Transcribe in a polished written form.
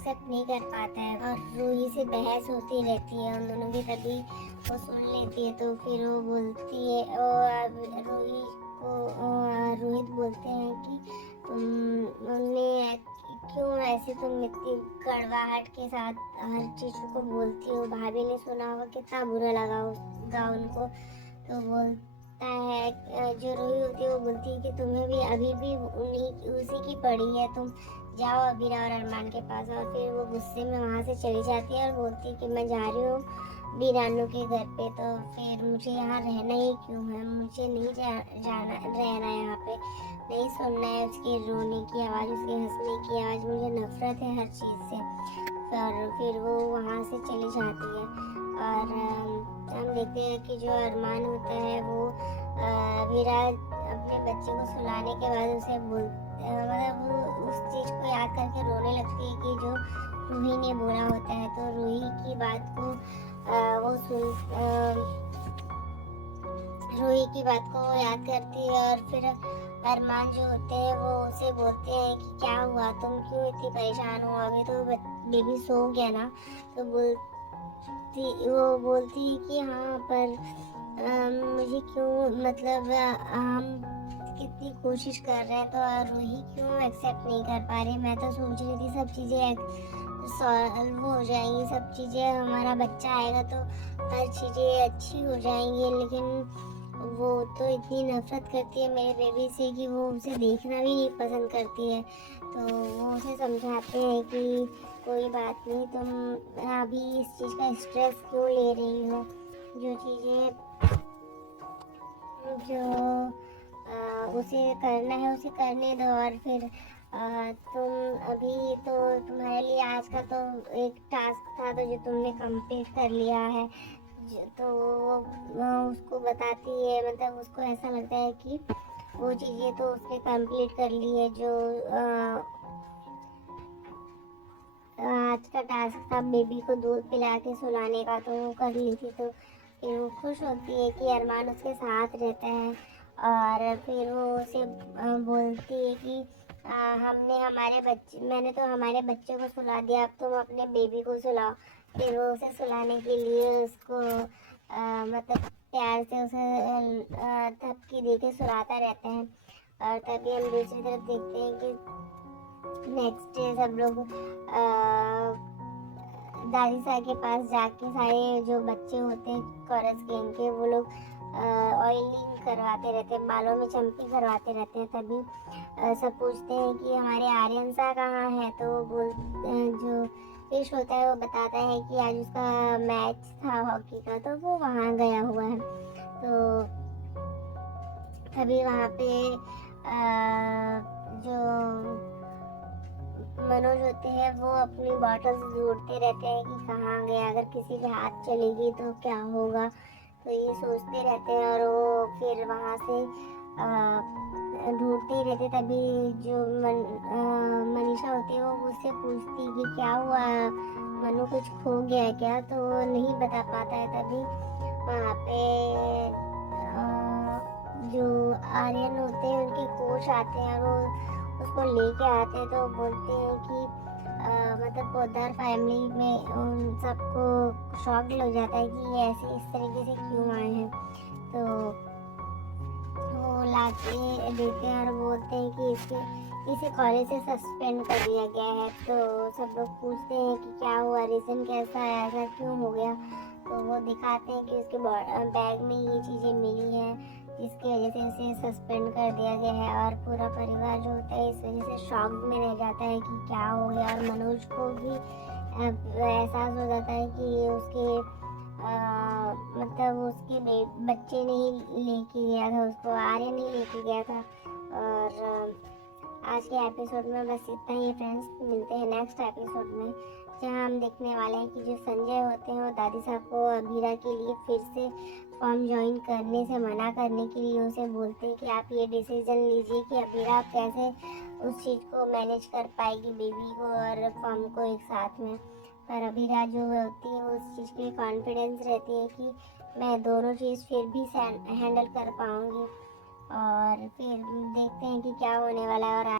Accept नहीं कर पाता है और रूही से बहस होती रहती है उन दोनों की। तभी वो सुन लेती है तो फिर वो बोलती है और रूही को रोहित बोलते हैं कि तुमने क्यों ऐसे तुम इतनी कड़वाहट के साथ हर चीज़ को बोलती हो। भाभी ने सुना होगा कितना बुरा लगा होगा उनको। तो बोलता है जो रूही होती है वो बोलती है कि तुम्हें भी अभी भी उसी की पड़ी है, तुम जाओ अबीरा और अरमान के पास। और फिर वो गुस्से में वहाँ से चली जाती है और बोलती है कि मैं जा रही हूँ बीरानू के घर पे, तो फिर मुझे यहाँ रहना ही क्यों है, मुझे नहीं जाना रहना यहाँ पे, नहीं सुनना है उसके रोने की आवाज़, उसके हंसने की आवाज़, मुझे नफरत है हर चीज़ से। और फिर वो वहाँ से चली जाती है। और हम देखते हैं कि जो अरमान होता है वो विराज अपने बच्चे को सुलाने के बाद उसे मतलब वो उस चीज़ को याद करके रोने लगती है कि जो रूही ने बोला होता है। तो रूही की बात को वो रूही की बात को याद करती है। और फिर अरमान जो होते हैं वो उसे बोलते हैं कि क्या हुआ, तुम क्यों इतनी परेशान हो, अभी तो बेबी सो गया ना। तो वो बोलती है कि हाँ पर मुझे क्यों, मतलब हम कितनी कोशिश कर रहे हैं तो रूही क्यों एक्सेप्ट नहीं कर पा रही। मैं तो सोच रही थी सब चीज़ें सॉल्व हो जाएंगी, सब चीज़ें, हमारा बच्चा आएगा तो हर चीज़ें अच्छी हो जाएंगी, लेकिन वो तो इतनी नफरत करती है मेरे बेबी से कि वो उसे देखना भी नहीं पसंद करती है। तो वो उसे समझाते हैं कि कोई बात नहीं, तुम अभी इस चीज़ का स्ट्रेस क्यों ले रही हो, जो चीज़ें जो उसे करना है उसे करने दो। और फिर तुम अभी तो तुम्हारे लिए आज का तो एक टास्क था तो जो तुमने कंप्लीट कर लिया है। तो वो उसको बताती है, मतलब उसको ऐसा लगता है कि वो चीज़ें तो उसने कंप्लीट कर ली है, जो आज का टास्क था बेबी को दूध पिला के सुलाने का, तो वो कर ली थी। तो फिर वो खुश होती है कि अरमान उसके साथ रहता है। और फिर वो उसे बोलती है कि मैंने तो हमारे बच्चे को सुला दिया, अब तुम अपने बेबी को सुलाओ। फिर वो उसे सुलाने के लिए उसको मतलब प्यार से उसे थपकी दे के सुलाता रहता है। और तभी हम दूसरी तरफ देखते हैं कि नेक्स्ट डे सब लोग दादी साहब के पास जाके सारे जो बच्चे होते हैं कोरस गैंग के, वो लोग ऑयलिंग करवाते रहते हैं, बालों में चम्पी करवाते रहते हैं। तभी सब पूछते हैं कि हमारे आर्यन सा कहाँ है। तो वो जो फिश होता है वो बताता है कि आज उसका मैच था हॉकी का, तो वो वहाँ गया हुआ है। तो तभी वहाँ पे जो मनोज होते हैं वो अपनी बॉटल्स ढूंढते रहते हैं कि कहाँ गया, अगर किसी के हाथ चलेगी तो क्या होगा। तो ये सोचते रहते हैं और वो फिर वहाँ से ढूंढते ही रहते। तभी जो मनीषा होती है वो उससे पूछती कि क्या हुआ, मनु कुछ खो गया है क्या। तो वो नहीं बता पाता है। तभी वहाँ पे जो आर्यन होते हैं उनके कोच आते हैं और वो उसको लेके आते हैं। तो बोलते हैं कि मतलब पोद्दार फैमिली में उन सबको शॉक लग जाता है कि ये ऐसे इस तरीके से क्यों आए हैं। तो वो लाके देते हैं और बोलते हैं कि इसे कॉलेज से सस्पेंड कर दिया गया है। तो सब लोग पूछते हैं कि क्या हुआ, रीज़न कैसा है, ऐसा क्यों हो गया। तो वो दिखाते हैं कि उसके बैग में ये चीज़ें मिली हैं जिसकी वजह से उसे सस्पेंड कर दिया गया है। और पूरा परिवार जो होता है इस वजह से शॉक में रह जाता है कि क्या हो गया। और मनोज को भी एहसास हो जाता है कि ये उसके मतलब उसके बच्चे नहीं लेके गया था, उसको आर्य नहीं लेके गया था। और आज के एपिसोड में बस इतना ही फ्रेंड्स, मिलते हैं नेक्स्ट एपिसोड में, जहां हम देखने वाले हैं कि जो संजय होते हैं वो दादी साहब को अबीरा के लिए फिर से फॉर्म ज्वाइन करने से मना करने के लिए उसे बोलते हैं कि आप ये डिसीजन लीजिए कि अबीरा आप कैसे उस चीज़ को मैनेज कर पाएगी, बेबी को और फॉर्म को एक साथ में। पर अबीरा जो होती है उस चीज़ के लिए कॉन्फिडेंस रहती है कि मैं दोनों चीज़ फिर भी हैंडल कर पाऊँगी। और फिर देखते हैं कि क्या होने वाला है। और